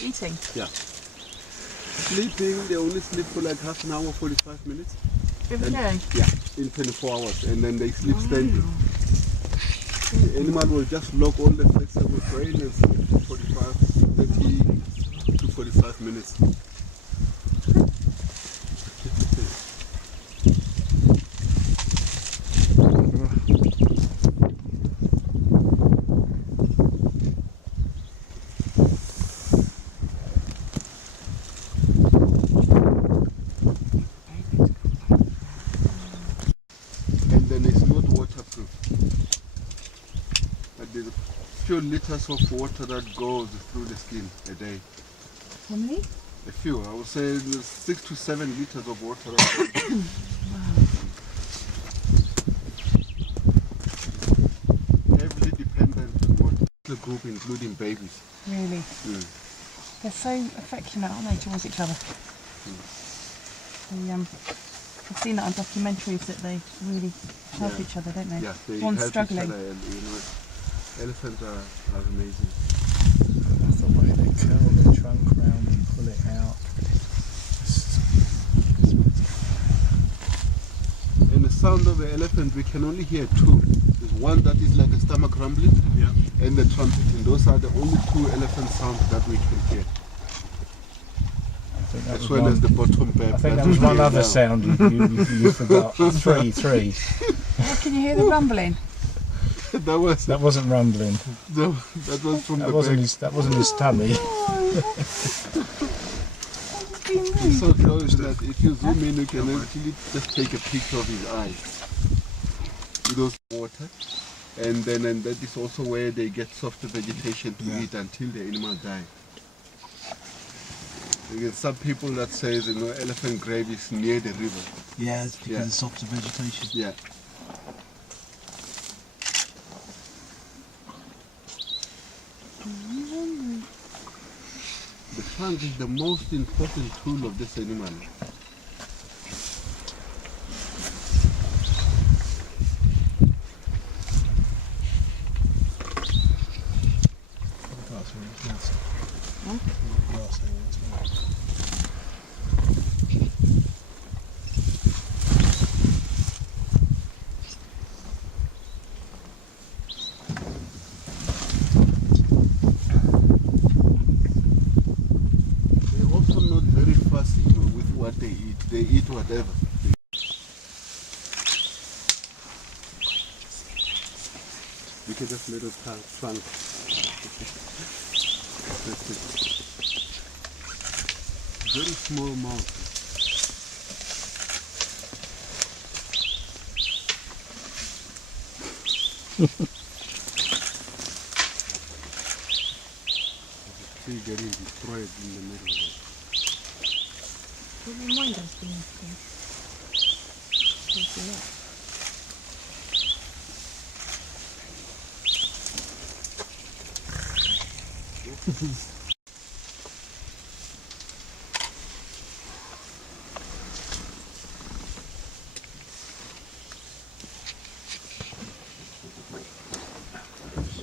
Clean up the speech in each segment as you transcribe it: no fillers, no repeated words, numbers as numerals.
Eating? Yeah. Sleeping, they only sleep for like half an hour, 45 minutes. Every day? Yeah, in 24 hours. And then they sleep standing. The animal will just lock all the flexible brain and sleep for 30 to 45 minutes. And then it's not waterproof. But there's a few liters of water that goes through the skin a day. How many? A few, I would say 6 to 7 liters of water. Heavily dependent on water. The group including babies. Really? Mm. They're so affectionate, aren't they, towards each other? I've seen that on documentaries that they really help each other, don't they? Yeah, they One's help struggling. each other, and elephants are amazing. That's the way they curl the trunk round and pull it out. And the sound of the elephant, we can only hear two. There's one that is like a stomach rumbling, and the trumpet, and those are the only two elephant sounds that we can hear. As well as the bottom bed. I think that was one other sound you forgot. Three. What, can you hear the rumbling? That wasn't rumbling. No, that was from That the wasn't back. that wasn't his tummy. It's so close that if you zoom in, you can actually just take a picture of his eyes. With those water. And that is also where they get softer vegetation to eat until the animal die. There's some people that says, elephant grave is near the river. Yeah, it's because of softer vegetation. Yeah. The trunk is the most important tool of this animal. They're also not very fussy with what they eat. They eat whatever. Look at this little trunk. Very small mouth. Tree getting destroyed in the middle. Mine does the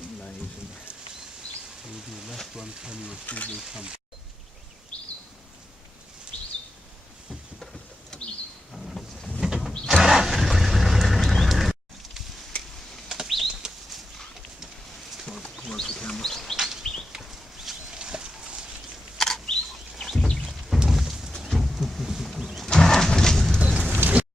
Amazing. Maybe the last one coming, we'll see them come.